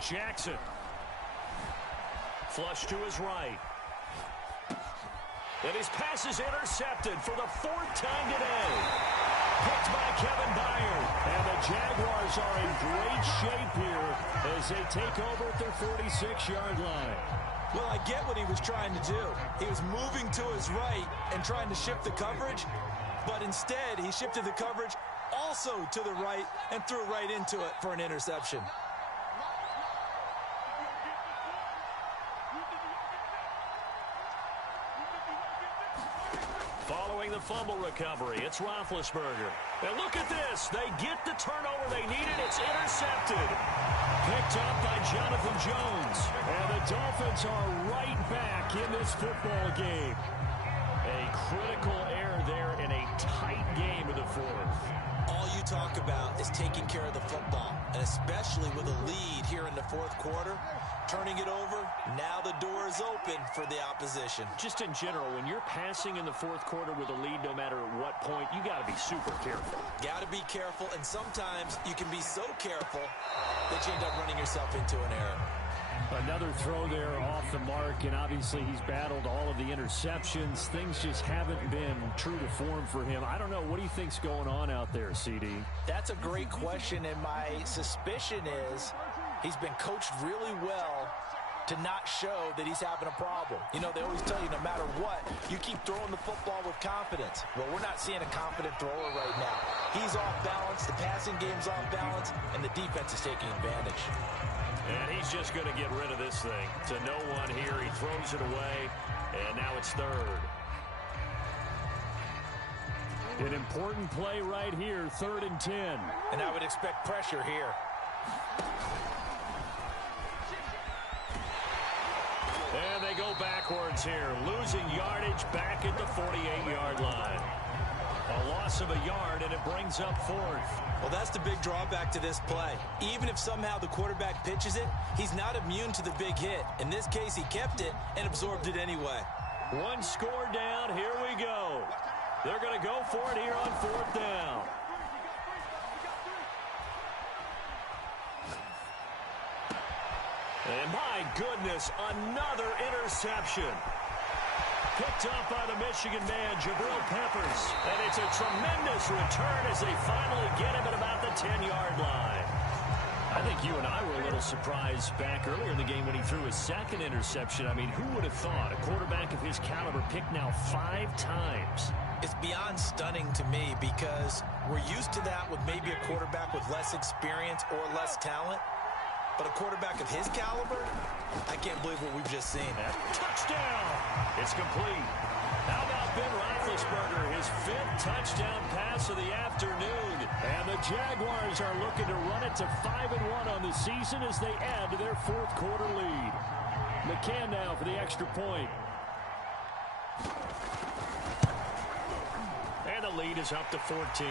Jackson. Flush to his right. And his pass is intercepted for the 4th time today. Picked by Kevin Byard. And the Jaguars are in great shape here as they take over at their 46-yard line. Well, I get what he was trying to do. He was moving to his right and trying to shift the coverage, but instead he shifted the coverage also to the right and threw right into it for an interception. Following the fumble recovery, it's Roethlisberger. And look at this. They get the turnover they needed. It's intercepted. Picked up by Jonathan Jones. And the Dolphins are right back in this football game. A critical error there in a tight game in the 4th. All you talk about is taking care of the football, and especially with a lead here in the 4th quarter. Turning it over, now the door is open for the opposition. Just in general, when you're passing in the 4th quarter with a lead, no matter at what point, you got to be super careful. Got to be careful, and sometimes you can be so careful that you end up running yourself into an error. Another throw there off the mark, and obviously he's battled all of the interceptions. Things just haven't been true to form for him. I don't know. What do you think's going on out there, CD? That's a great question, and my suspicion is he's been coached really well to not show that he's having a problem. You know, they always tell you no matter what, you keep throwing the football with confidence. Well, we're not seeing a confident thrower right now. He's off balance, the passing game's off balance, and the defense is taking advantage. And he's just going to get rid of this thing. To no one here, he throws it away, and now it's 3rd. An important play right here, 3rd and 10. And I would expect pressure here. And they go backwards here, losing yardage back at the 48-yard line. A loss of a yard, and it brings up 4th. Well, that's the big drawback to this play. Even if somehow the quarterback pitches it, he's not immune to the big hit. In this case, he kept it and absorbed it anyway. One score down. Here we go. They're going to go for it here on 4th down. And my goodness, another interception. Picked up by the Michigan man, Jabril Peppers. And it's a tremendous return as they finally get him at about the 10-yard line. I think you and I were a little surprised back earlier in the game when he threw his 2nd interception. I mean, who would have thought a quarterback of his caliber picked now 5 times? It's beyond stunning to me because we're used to that with maybe a quarterback with less experience or less talent. But a quarterback of his caliber, I can't believe what we've just seen. Touchdown! It's complete. How about Ben Roethlisberger, his 5th touchdown pass of the afternoon. And the Jaguars are looking to run it to 5-1 on the season as they add to their 4th quarter lead. McCann now for the extra point. And the lead is up to 14.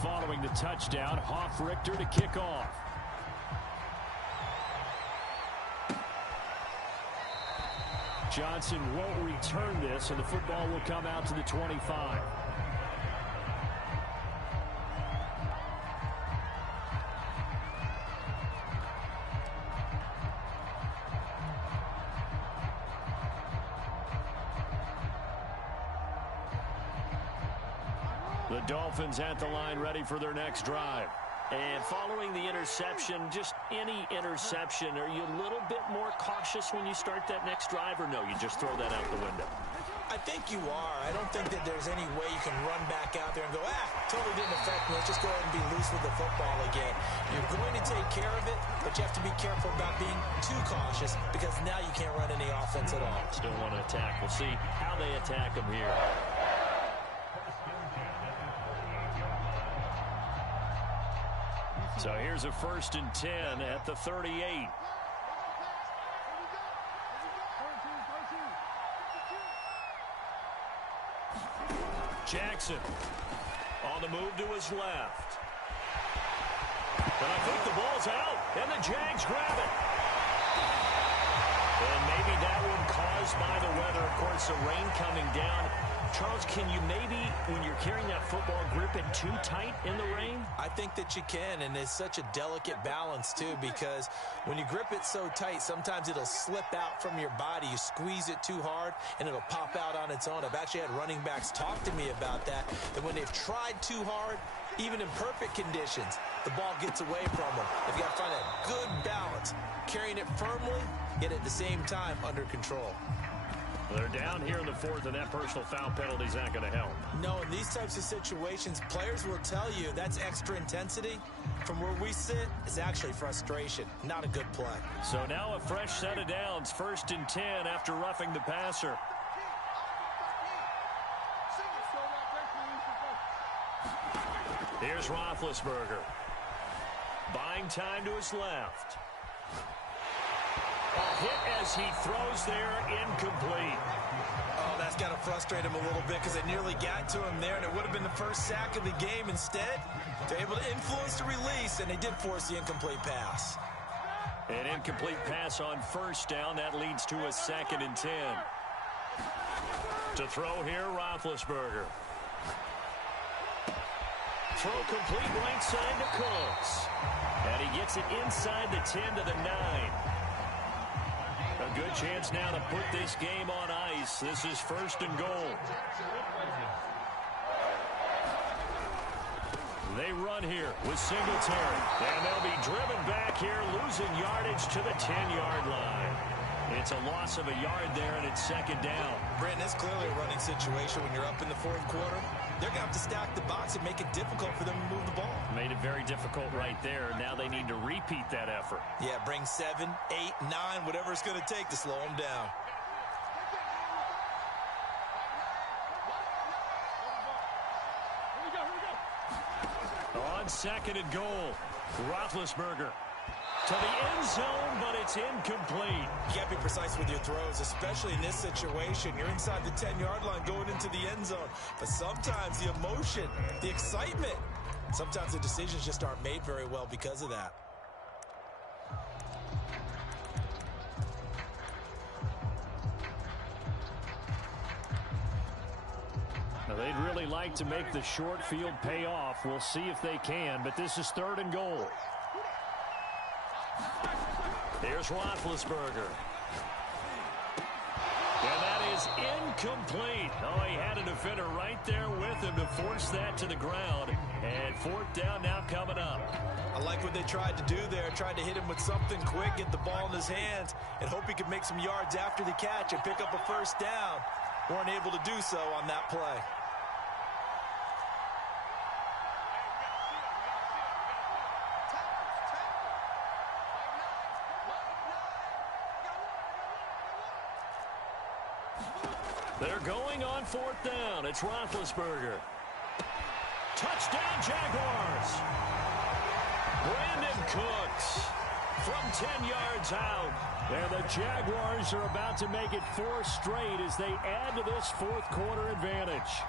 Following the touchdown, Hoff-Richter to kick off. Johnson won't return this, and the football will come out to the 25. The Dolphins at the line ready for their next drive. And following the interception, just any interception, are you a little bit more cautious when you start that next drive, or no, you just throw that out the window? I think you are. I don't think that there's any way you can run back out there and go, totally didn't affect me. Let's just go ahead and be loose with the football again. You're going to take care of it, but you have to be careful about being too cautious because now you can't run any offense at all. Still want to attack. We'll see how they attack them here. So here's a 1st and 10 at the 38. Jackson on the move to his left. And I think the ball's out, and the Jags grab it. And maybe that one caused by the weather. Of course, the rain coming down. Charles, can you maybe, when you're carrying that football, grip it too tight in the rain? I think that you can, and it's such a delicate balance, too, because when you grip it so tight, sometimes it'll slip out from your body. You squeeze it too hard, and it'll pop out on its own. I've actually had running backs talk to me about that when they've tried too hard, even in perfect conditions, the ball gets away from them. They've got to find a good balance, carrying it firmly, yet at the same time under control. They're down here in the fourth, and that personal foul penalty is not going to help. No, in these types of situations, players will tell you that's extra intensity. From where we sit, it's actually frustration, not a good play. So now a fresh set of downs, 1st and 10 after roughing the passer. Here's Roethlisberger. Buying time to his left. A hit as he throws there, incomplete. Oh, that's got to frustrate him a little bit because they nearly got to him there, and it would have been the first sack of the game. Instead, they're able to influence the release, and they did force the incomplete pass. An incomplete pass on 1st down. That leads to a 2nd and 10. To throw here, Roethlisberger. Throw complete right side to Cooks. And he gets it inside the 10 to the 9. A good chance now to put this game on ice. This is 1st and goal. They run here with Singletary. And they'll be driven back here, losing yardage to the 10-yard line. It's a loss of a yard there, and it's 2nd down. Brandon, it's clearly a running situation when you're up in the 4th quarter. They're going to have to stack the box and make it difficult for them to move the ball. Made it very difficult right there. Now they need to repeat that effort. Yeah, bring 7, 8, 9, whatever it's going to take to slow them down. On 2nd and goal, Roethlisberger to the end zone, but it's incomplete. You got to be precise with your throws, especially in this situation. You're inside the 10-yard line going into the end zone. But sometimes the emotion, the excitement, sometimes the decisions just aren't made very well because of that. Now, they'd really like to make the short field pay off. We'll see if they can, but this is 3rd and goal. Here's Roethlisberger. And that is incomplete. Oh, he had a defender right there with him to force that to the ground. And 4th down now coming up. I like what they tried to do there. Tried to hit him with something quick, get the ball in his hands, and hope he could make some yards after the catch and pick up a 1st down. Weren't able to do so on that play. They're going on 4th down. It's Roethlisberger. Touchdown, Jaguars. Brandon Cooks from 10 yards out. And the Jaguars are about to make it 4 straight as they add to this 4th quarter advantage.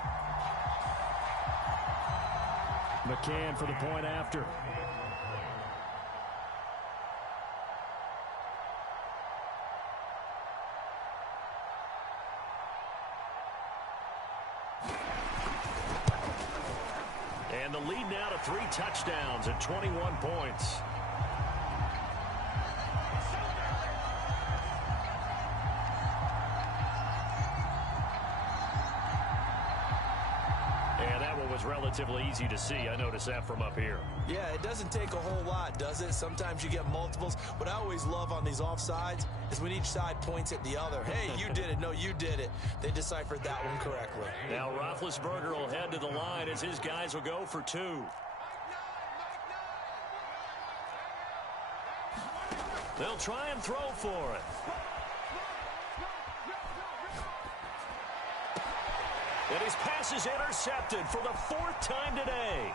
McCann for the point after. And the lead now to 3 touchdowns at 21 points. And that one was relatively easy to see. I noticed that from up here. Yeah, it doesn't take a whole lot, does it? Sometimes you get multiples. What I always love on these offsides is when each side points at the other. Hey, you did it. No, you did it. They deciphered that one correctly. Now Roethlisberger will head to the line as his guys will go for 2. They'll try and throw for it. And his pass is intercepted for the 4th time today.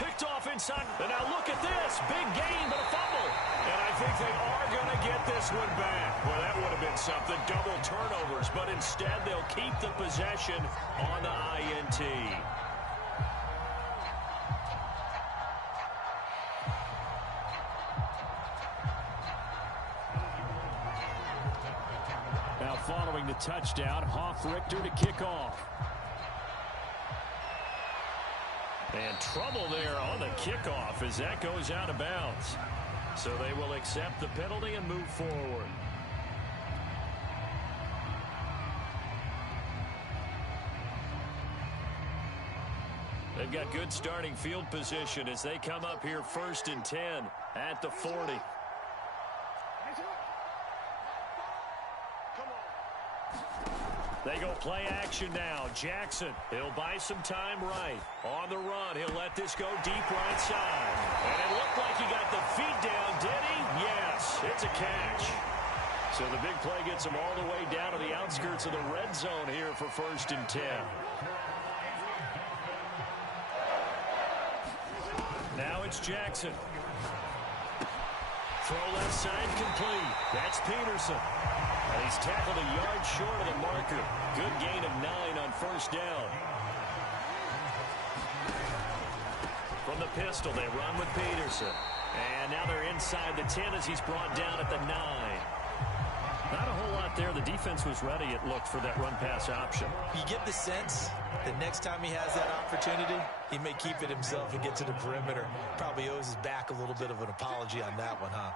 Picked off inside. And now look at this. Big gain, but a fumble. And I think they are going to get this one back. Well, that would have been something. Double turnovers. But instead, they'll keep the possession on the INT. Now following the touchdown, Hoff-Richter to kick off. And trouble there on the kickoff as that goes out of bounds. So they will accept the penalty and move forward. They've got good starting field position as they come up here 1st and 10 at the 40. They go play action now. Jackson, he'll buy some time right. On the run, he'll let this go deep right side. And it looked like he got the feet down, did he? Yes, it's a catch. So the big play gets him all the way down to the outskirts of the red zone here for 1st and 10. Now it's Jackson. Throw left side complete. That's Peterson. And he's tackled a yard short of the marker. Good gain of 9 on 1st down. From the pistol, they run with Peterson. And now they're inside the 10 as he's brought down at the 9. Not a whole lot there. The defense was ready, it looked, for that run-pass option. You get the sense that next time he has that opportunity, he may keep it himself and get to the perimeter. Probably owes his back a little bit of an apology on that one, huh?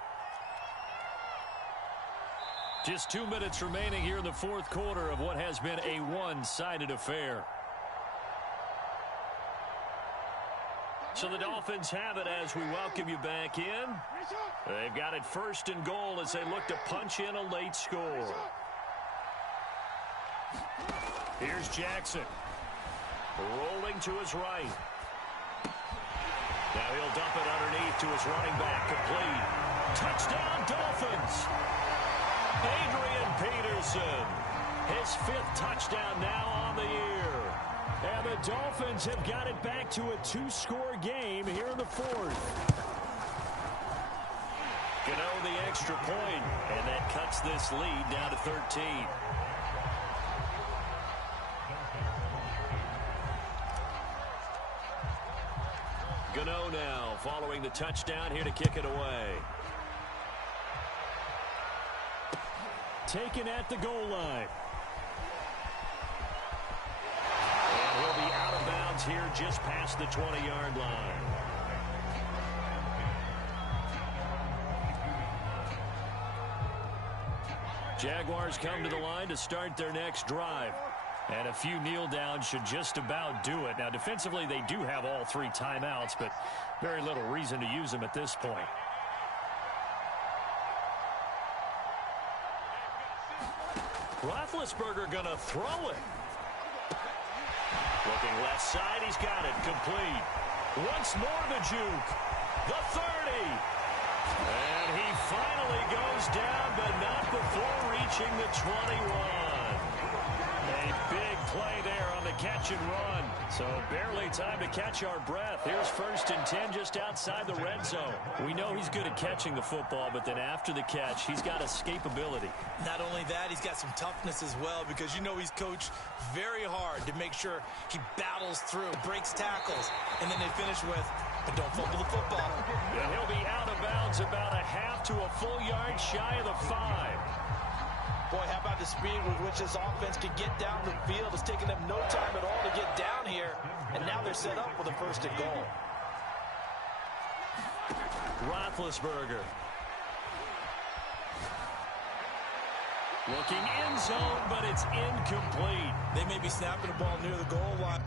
Just 2 minutes remaining here in the 4th quarter of what has been a one-sided affair. So the Dolphins have it as we welcome you back in. They've got it 1st and goal as they look to punch in a late score. Here's Jackson. Rolling to his right. Now he'll dump it underneath to his running back. Complete. Touchdown, Dolphins. Adrian Peterson, his 5th touchdown now on the year. And the Dolphins have got it back to a 2-score game here in the 4th. Gano the extra point, and that cuts this lead down to 13. Gano now following the touchdown here to kick it away. Taken at the goal line. And he'll be out of bounds here just past the 20-yard line. Jaguars come to the line to start their next drive. And a few kneel downs should just about do it. Now, defensively, they do have all 3 timeouts, but very little reason to use them at this point. Roethlisberger going to throw it. Looking left side, he's got it. Complete. Once more the juke. The 30. And he finally goes down, but not before reaching the 21. A big play there on the catch and run. So barely time to catch our breath. Here's 1st and 10 just outside the red zone. We know he's good at catching the football, but then after the catch, he's got escapability. Not only that, he's got some toughness as well, because you know he's coached very hard to make sure he battles through, breaks tackles, and then they finish with, but don't fumble the football. And he'll be out of bounds about a half to a full yard shy of the 5. Boy, how about the speed with which this offense can get down the field? It's taken them no time at all to get down here, and now they're set up with a 1st and goal. Roethlisberger. Looking end zone, but it's incomplete. They may be snapping the ball near the goal line.